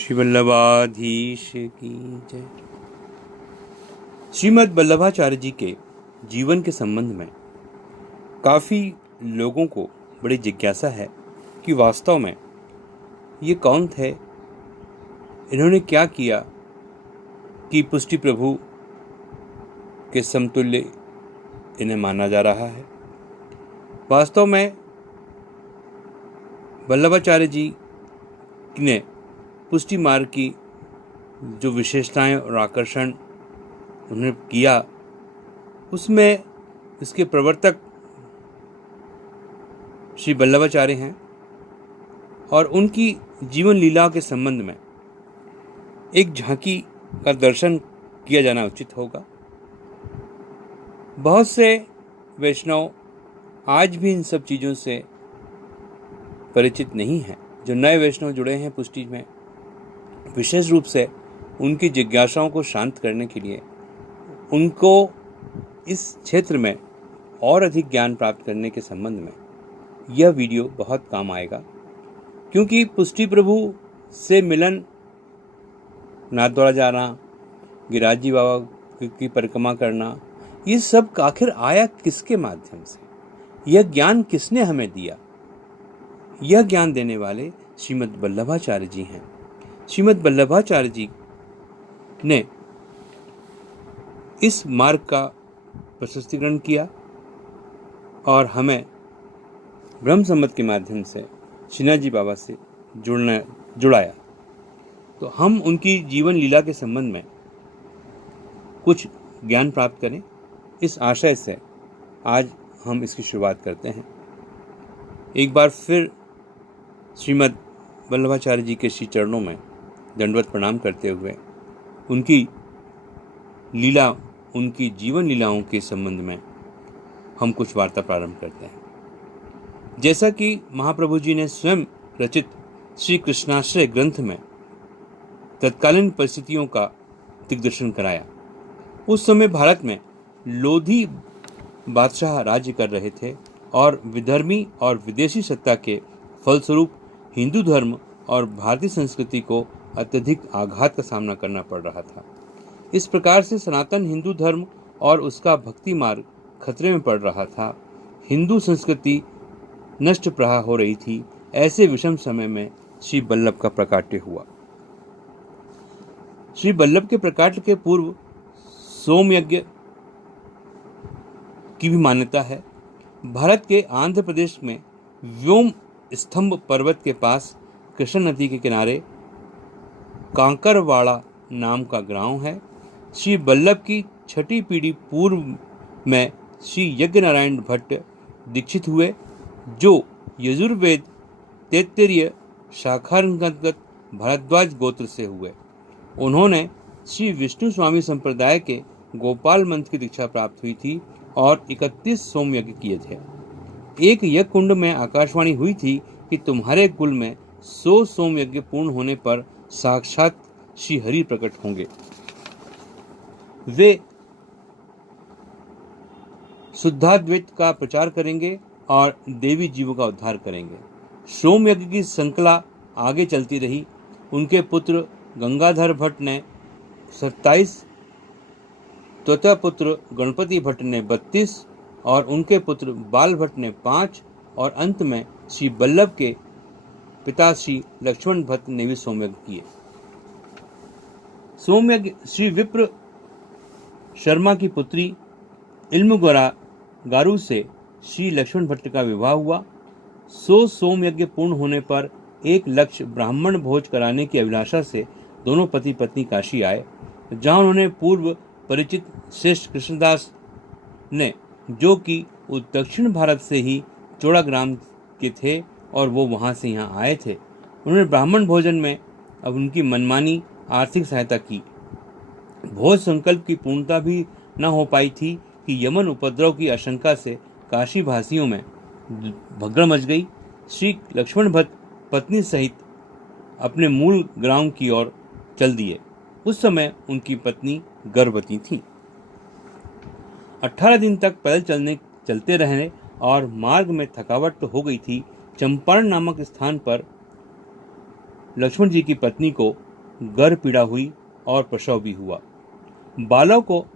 श्री वल्लभाधीश की जय। श्रीमद् वल्लभाचार्य जी के जीवन के संबंध में काफ़ी लोगों को बड़ी जिज्ञासा है कि वास्तव में ये कौन थे, इन्होंने क्या किया कि पुष्टि प्रभु के समतुल्य इन्हें माना जा रहा है। वास्तव में वल्लभाचार्य जी ने पुष्टि मार्ग की जो विशेषताएं और आकर्षण उन्होंने किया, उसमें इसके प्रवर्तक श्री वल्लभाचार्य हैं और उनकी जीवन लीला के संबंध में एक झांकी का दर्शन किया जाना उचित होगा। बहुत से वैष्णव आज भी इन सब चीज़ों से परिचित नहीं हैं। जो नए वैष्णव जुड़े हैं पुष्टि में, विशेष रूप से उनकी जिज्ञासाओं को शांत करने के लिए उनको इस क्षेत्र में और अधिक ज्ञान प्राप्त करने के संबंध में यह वीडियो बहुत काम आएगा, क्योंकि पुष्टि प्रभु से मिलन, नाथद्वारा जाना, गिरिराज जी बाबा की परिक्रमा करना, ये सब आखिर आया किसके माध्यम से, यह ज्ञान किसने हमें दिया। यह ज्ञान देने वाले श्रीमद् वल्लभाचार्य जी हैं। श्रीमद् वल्लभाचार्य जी ने इस मार्ग का प्रशस्तीकरण किया और हमें ब्रह्म संमत के माध्यम से श्रीनाथ जी बाबा से जुड़ाया। तो हम उनकी जीवन लीला के संबंध में कुछ ज्ञान प्राप्त करें, इस आशय से आज हम इसकी शुरुआत करते हैं। एक बार फिर श्रीमद् वल्लभाचार्य जी के श्री चरणों में दंडवत प्रणाम करते हुए उनकी लीला, उनकी जीवन लीलाओं के संबंध में हम कुछ वार्ता प्रारंभ करते हैं। जैसा कि महाप्रभु जी ने स्वयं रचित श्री कृष्णाश्रय ग्रंथ में तत्कालीन परिस्थितियों का दिग्दर्शन कराया। उस समय भारत में लोधी बादशाह राज्य कर रहे थे और विधर्मी और विदेशी सत्ता के फलस्वरूप हिंदू धर्म और भारतीय संस्कृति को अत्यधिक आघात का सामना करना पड़ रहा था। इस प्रकार से सनातन हिंदू धर्म और उसका भक्ति मार्ग खतरे में पड़ रहा था। हिंदू संस्कृति नष्ट प्राय हो रही थी। ऐसे विषम समय में श्री वल्लभ का प्रकाट्य हुआ। श्री वल्लभ के प्रकाट्य के पूर्व सोम यज्ञ की भी मान्यता है। भारत के आंध्र प्रदेश में व्योम स्तंभ पर्वत के पास कृष्ण नदी के किनारे कांकरवाड़ा नाम का गांव है। श्री वल्लभ की छठी पीढ़ी पूर्व में श्री यज्ञ नारायण भट्ट दीक्षित हुए, जो यजुर्वेद तैत्तिरीय शाखांतर्गत भारद्वाज गोत्र से हुए। उन्होंने श्री विष्णु स्वामी संप्रदाय के गोपाल मंत्र की दीक्षा प्राप्त हुई थी और 31 सोम यज्ञ किए थे। एक यज्ञ कुंड में आकाशवाणी हुई थी कि तुम्हारे कुल में 100 सोम यज्ञ पूर्ण होने पर साक्षात श्री हरि प्रकट होंगे। वे शुद्धाद्वैत का प्रचार करेंगे और देवी जीवों का उद्धार करेंगे। सोम यज्ञ की श्रृंखला आगे चलती रही। उनके पुत्र गंगाधर भट्ट ने 27, त्वता पुत्र गणपति भट्ट ने 32 और उनके पुत्र बाल भट्ट ने 5 और अंत में श्री वल्लभ के पिता श्री लक्ष्मण भट्ट ने भी सोमयज्ञ किए। सोमयज्ञ श्री विप्र शर्मा की पुत्री इल्मुगरा गारू से श्री लक्ष्मण भट्ट का विवाह हुआ। 100 सोमयज्ञ पूर्ण होने पर 1 लक्ष ब्राह्मण भोज कराने की अभिलाषा से दोनों पति पत्नी काशी आए, जहां उन्होंने पूर्व परिचित श्रेष्ठ कृष्णदास ने, जो कि दक्षिण भारत से ही चौड़ाग्राम के थे और वो वहां से यहाँ आए थे, उन्होंने ब्राह्मण भोजन में अब उनकी मनमानी आर्थिक सहायता की। भोज संकल्प की पूर्णता भी न हो पाई थी कि यमन उपद्रव की आशंका से काशी भासियों में भगदड़ मच गई। श्री लक्ष्मण भट्ट पत्नी सहित अपने मूल ग्राम की ओर चल दिए। उस समय उनकी पत्नी गर्भवती थी। 18 दिन तक पैदल चलते रहने और मार्ग में थकावट तो हो गई थी। चंपारण नामक स्थान पर लक्ष्मण जी की पत्नी को गर्भ पीड़ा हुई और प्रसव भी हुआ। बालक को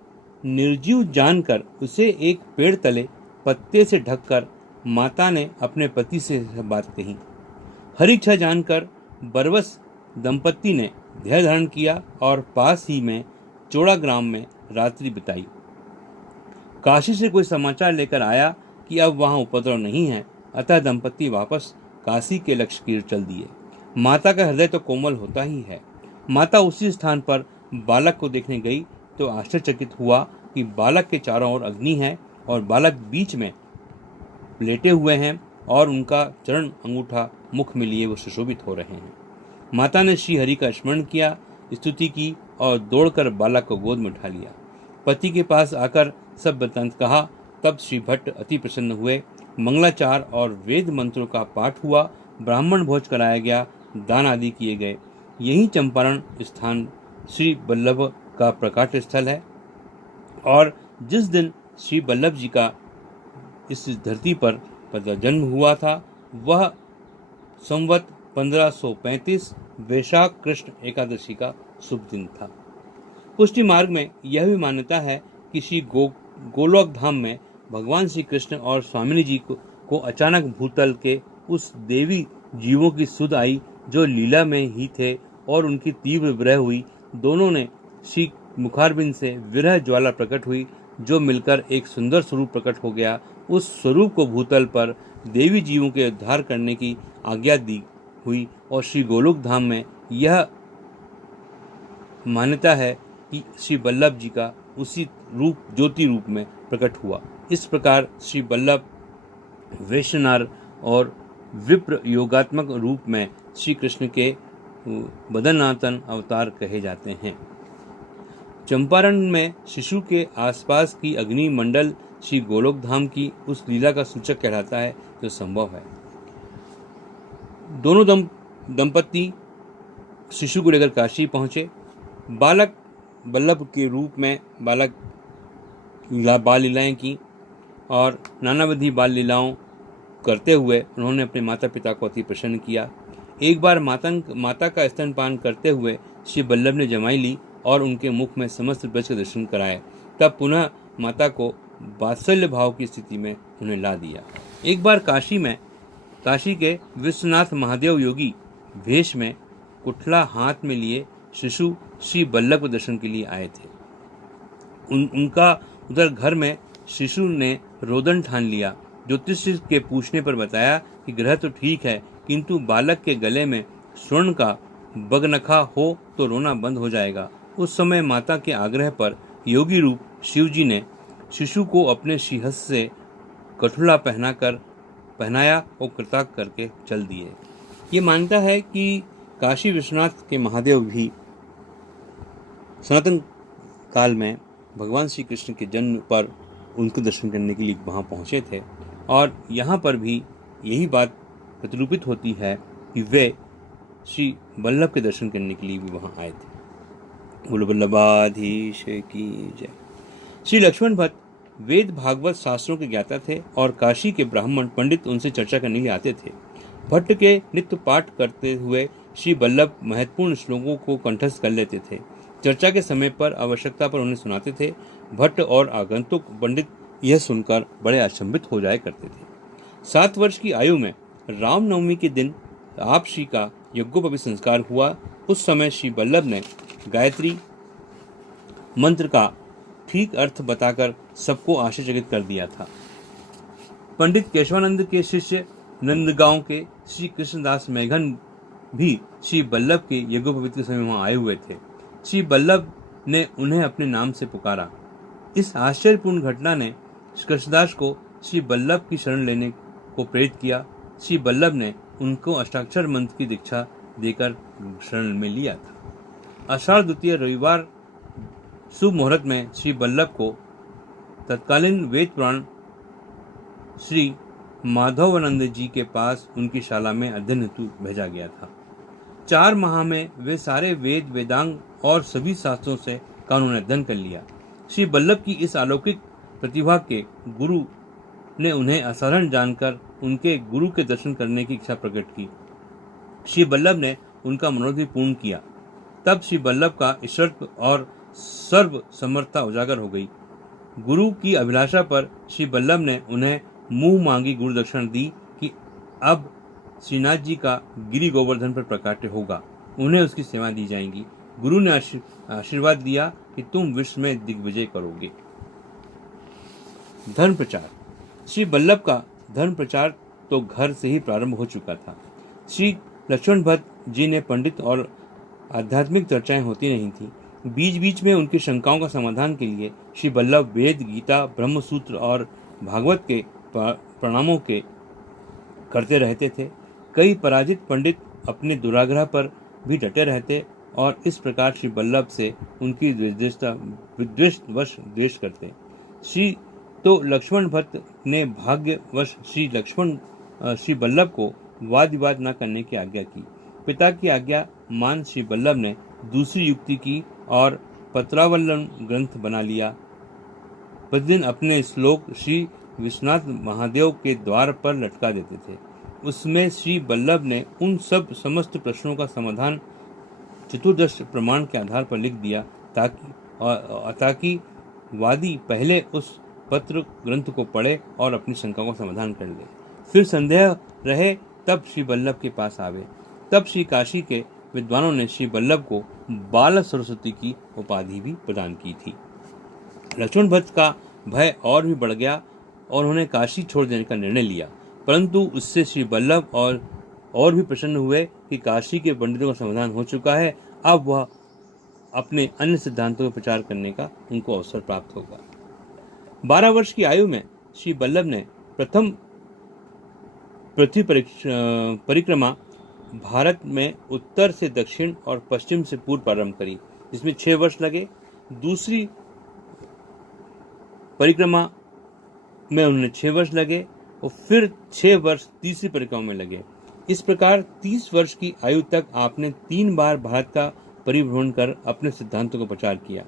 निर्जीव जानकर उसे एक पेड़ तले पत्ते से ढककर माता ने अपने पति से बात कही। हर इच्छा जानकर बरवस दंपत्ति ने धैर्य धारण किया और पास ही में चौड़ा ग्राम में रात्रि बिताई। काशी से कोई समाचार लेकर आया कि अब वहां उपद्रव नहीं है, अतः दंपत्ति वापस काशी के लक्ष्य की ओर चल दिए। माता का हृदय तो कोमल होता ही है। माता उसी स्थान पर बालक को देखने गई तो आश्चर्यचकित हुआ कि बालक के चारों ओर अग्नि है और बालक बीच में लेटे हुए हैं और उनका चरण अंगूठा मुख में लिए वो सुशोभित हो रहे हैं। माता ने श्री हरि का स्मरण किया, स्तुति की और दौड़कर बालक को गोद में उठा लिया। पति के पास आकर सब वृत्तांत कहा। तब श्री भट्ट अति प्रसन्न हुए। मंगलाचार और वेद मंत्रों का पाठ हुआ, ब्राह्मण भोज कराया गया, दान आदि किए गए। यही चंपारण स्थान श्री बल्लभ का प्रकाट स्थल है और जिस दिन श्री बल्लभ जी का इस धरती पर जन्म हुआ था वह संवत 1535 वैशाख कृष्ण एकादशी का शुभ दिन था। पुष्टि मार्ग में यह भी मान्यता है कि श्री गोलोक धाम में भगवान श्री कृष्ण और स्वामिनी जी को अचानक भूतल के उस देवी जीवों की सुध आई जो लीला में ही थे और उनकी तीव्र विरह हुई। दोनों ने श्री मुखारबिंद से विरह ज्वाला प्रकट हुई जो मिलकर एक सुंदर स्वरूप प्रकट हो गया। उस स्वरूप को भूतल पर देवी जीवों के उद्धार करने की आज्ञा दी हुई और श्री गोलोक धाम में यह मान्यता है कि श्री बल्लभ जी का उसी रूप ज्योति रूप में प्रकट हुआ। इस प्रकार श्री बल्लभ वैश्यनार और विप्र योगात्मक रूप में श्री कृष्ण के बदनातन अवतार कहे जाते हैं। चंपारण में शिशु के आसपास की अग्नि मंडल श्री गोलोक धाम की उस लीला का सूचक कहलाता है जो संभव है। दोनों दंपत्ति शिशु को लेकर काशी पहुंचे। बालक बल्लभ के रूप में बाल लीलाएं की और नानाविधि बाल लीलाओं करते हुए उन्होंने अपने माता पिता को अति प्रसन्न किया। एक बार माता का स्तनपान करते हुए श्री बल्लभ ने जमाई ली और उनके मुख में समस्त ब्रज के दर्शन कराए। तब पुनः माता को वात्सल्य भाव की स्थिति में उन्हें ला दिया। एक बार काशी के विश्वनाथ महादेव योगी वेश में कुठला हाथ में लिए शिशु श्री बल्लभ के दर्शन के लिए आए थे। उनका उधर घर में शिशु ने रोदन ठान लिया। ज्योतिष के पूछने पर बताया कि ग्रह तो ठीक है किंतु बालक के गले में स्वर्ण का बगनखा हो तो रोना बंद हो जाएगा। उस समय माता के आग्रह पर योगी रूप शिव जी ने शिशु को अपने श्रीहस्त से कठुला पहनाया और कृतार्थ करके चल दिए। ये मानता है कि काशी विश्वनाथ के महादेव भी सनातन काल में भगवान श्री कृष्ण के जन्म पर उनके दर्शन करने के लिए वहाँ पहुँचे थे और यहाँ पर भी यही बात प्रतिरूपित होती है कि वे श्री बल्लभ के दर्शन करने के लिए भी वहाँ आए थे। बोलो बल्लभाधीश की जय। श्री लक्ष्मण भट्ट वेद भागवत शास्त्रों के ज्ञाता थे और काशी के ब्राह्मण पंडित उनसे चर्चा करने के लिए आते थे। भट्ट के नित्य पाठ करते हुए श्री बल्लभ महत्वपूर्ण श्लोकों को कंठस्थ कर लेते थे। चर्चा के समय पर आवश्यकता पर उन्हें सुनाते थे। भट्ट और आगंतुक पंडित यह सुनकर बड़े अचंभित हो जाया करते थे। 7 वर्ष की आयु में रामनवमी के दिन आप श्री का यज्ञोपवीत संस्कार हुआ। उस समय श्री बल्लभ ने गायत्री मंत्र का ठीक अर्थ बताकर सबको आश्चर्यचकित कर दिया था। पंडित केशवानंद के शिष्य नंदगांव के श्री कृष्णदास मेघन भी श्री बल्लभ के यज्ञोपवीत के समय वहां आए हुए थे। श्री बल्लभ ने उन्हें अपने नाम से पुकारा। इस आश्चर्यपूर्ण घटना ने कृष्णदास को श्री बल्लभ की शरण लेने को प्रेरित किया। श्री बल्लभ ने उनको अष्टाक्षर मंत्र की दीक्षा देकर शरण में लिया था। आषाढ़ द्वितीय रविवार शुभ मुहूर्त में श्री बल्लभ को तत्कालीन वेद पुराण श्री माधवानंद जी के पास उनकी शाला में अध्ययन हेतु भेजा गया था। 4 माह में वे सारे वेद वेदांग और सभी शास्त्रों से का उन्होंने अध्ययन कर लिया। श्री बल्लभ की इस अलौकिक प्रतिभा के गुरु ने उन्हें असाधारण जानकर उनके गुरु के दर्शन करने की इच्छा प्रकट की। श्री बल्लभ ने उनका मनोरथ पूर्ण किया। तब श्री वल्लभ का ईश्वरत्व और सर्व समर्थता उजागर हो गई। गुरु की अभिलाषा पर श्री वल्लभ ने उन्हें मुंह मांगी गुरु दक्षिणा दी कि अब श्रीनाथ जी का गिरि गोवर्धन पर प्रकाट्य होगा, उन्हें उसकी सेवा दी जाएगी। गुरु ने आशीर्वाद दिया कि तुम विश्व में दिग्विजय करोगे। धर्म प्रचार। श्री वल्लभ का धर्म प्रचार तो घर से ही प्रारंभ हो चुका था। श्री लक्ष्मण भट्ट जी ने पंडित और आध्यात्मिक चर्चाएं होती नहीं थी। बीच बीच में उनकी शंकाओं का समाधान के लिए श्री वल्लभ वेद, गीता, ब्रह्मसूत्र और भागवत के प्रणामों के करते रहते थे। कई पराजित पंडित अपने दुराग्रह पर भी डटे रहते और इस प्रकार श्री वल्लभ से उनकी विद्वेषवश द्वेष करते। तो लक्ष्मण भट्ट ने भाग्यवश श्री वल्लभ को वाद विवाद न करने की आज्ञा की। पिता की आज्ञा मान श्री वल्लभ ने दूसरी युक्ति की और पत्रावलन ग्रंथ बना लिया। प्रतिदिन अपने श्लोक श्री विश्वनाथ महादेव के द्वार पर लटका देते थे। उसमें श्री वल्लभ ने उन सब समस्त प्रश्नों का समाधान चतुर्दश प्रमाण के आधार पर लिख दिया ताकि वादी पहले उस पत्र ग्रंथ को पढ़े और अपनी शंका का समाधान कर ले। फिर संदेह रहे तब श्री वल्लभ के पास आवे। तब श्री काशी के विद्वानों ने श्री वल्लभ को बाल सरस्वती की उपाधि भी प्रदान की थी। लक्ष्मण भट्ट का भय और भी बढ़ गया और उन्होंने काशी छोड़ देने का निर्णय लिया, परंतु उससे श्री वल्लभ और भी प्रसन्न हुए कि काशी के पंडितों का समाधान हो चुका है, अब वह अपने अन्य सिद्धांतों का प्रचार करने का उनको अवसर प्राप्त होगा। 12 वर्ष की आयु में श्री वल्लभ ने प्रथम पृथ्वी परिक्रमा भारत में उत्तर से दक्षिण और पश्चिम से पूर्व प्रारंभ करी, जिसमें 6 वर्ष लगे। दूसरी परिक्रमा में उन्हें 6 वर्ष लगे और फिर 6 वर्ष तीसरी परिक्रमा में लगे। इस प्रकार 30 वर्ष की आयु तक आपने 3 बार भारत का परिभ्रमण कर अपने सिद्धांतों का प्रचार किया।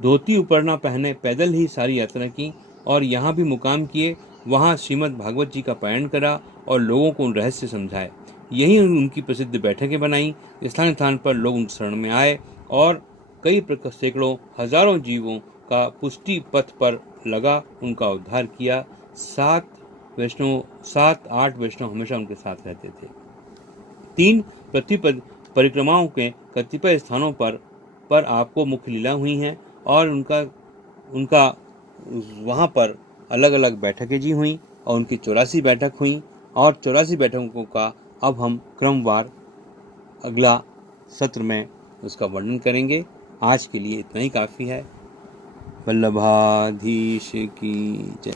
धोती उपरना पहने पैदल ही सारी यात्रा की और यहाँ भी मुकाम किए। वहाँ श्रीमद् भागवत जी का पारायण करा और लोगों को उन रहस्य समझाए। यही उनकी प्रसिद्ध बैठकें बनाई। स्थान स्थान पर लोग उनके शरण में आए और कई सैकड़ों हजारों जीवों का पुष्टि पथ पर लगा उनका उद्धार किया। 7-8 वैष्णव हमेशा उनके साथ रहते थे। 3 पृथ्वी परिक्रमाओं के कतिपय स्थानों पर आपको मुख्य लीला हुई हैं और उनका वहाँ पर अलग अलग बैठकें जी हुई और उनकी 84 बैठक हुई और 84 बैठकों का अब हम क्रमवार अगला सत्र में उसका वर्णन करेंगे। आज के लिए इतना ही काफ़ी है। वल्लभाधीश की जय।